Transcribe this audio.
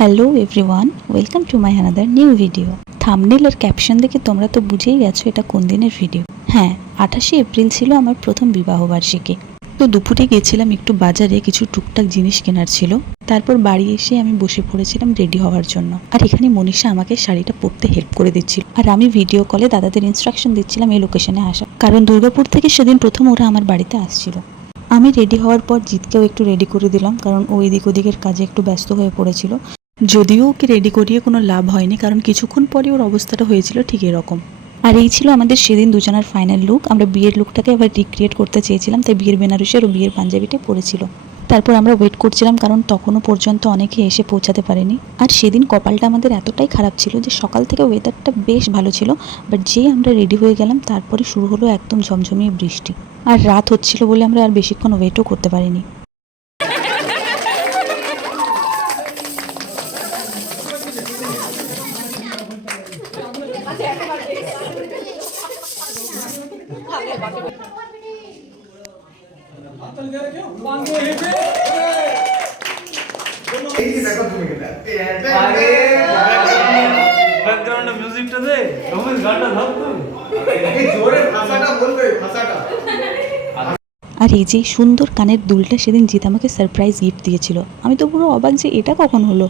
Hello everyone, welcome to my another new video. Thumbnail আর caption দেখে তোমরা তো বুঝেই গেছো এটা কোন দিনের ভিডিও। হ্যাঁ, 28শে এপ্রিল ছিল আমার প্রথম বিবাহবার্ষিকী। তো দুপুরে গেছিলাম একটু বাজারে, কিছু টুকটাক জিনিস কেনার ছিল। তারপর বাড়ি এসে আমি বসে পড়েছিলাম রেডি হওয়ার জন্য। আর এখানে মনীষা আমাকে শাড়িটা পরতে হেল্প করে দিচ্ছিল, আর আমি ভিডিও কলে দাদাদের ইনস্ট্রাকশন দিচ্ছিলাম এই লোকেশনে আসা, কারণ দুর্গাপুর থেকে সেদিন প্রথম ওরা আমার বাড়িতে আসছিল। আমি রেডি হওয়ার পর জিতকেও একটু রেডি করে দিলাম, কারণ ও এদিক ওদিকের কাজে একটু ব্যস্ত হয়ে পড়েছিল। যদিও ওকে রেডি করিয়ে কোনো লাভ হয়নি, কারণ কিছুক্ষণ পরে ওর অবস্থাটা হয়েছিল ঠিক এরকম। আর এই ছিল আমাদের সেদিন দুজনের ফাইনাল লুক। আমরা বিয়ের লুকটাকে আবার রিক্রিয়েট করতে চেয়েছিলাম, তাই বিয়ের বেনারসি আর বিয়ের পাঞ্জাবিটা পরেছিল। তারপর আমরা ওয়েট করছিলাম, কারণ তখনও পর্যন্ত অনেকে এসে পৌঁছাতে পারেনি। আর সেদিন কপালটা আমাদের এতটাই খারাপ ছিল যে সকাল থেকে ওয়েদারটা বেশ ভালো ছিল, বাট যেই আমরা রেডি হয়ে গেলাম তারপরে শুরু হলো একদম ঝমঝমিয়ে বৃষ্টি। আর রাত হচ্ছিল বলে আমরা আর বেশিক্ষণ ওয়েটও করতে পারিনি। ব্যাকগ্রাউন্ডে মিউজিকটা দে, রমেশ গানটা ধর তুই। এই জোরে ভাষাটা বলবে, ভাষাটা। আর এই যে সুন্দর কানের দুলটা সেদিন জিৎ আমাকে সারপ্রাইজ গিফট দিয়েছিল। আমি তো পুরো অবাক যে এটা কখন হলো।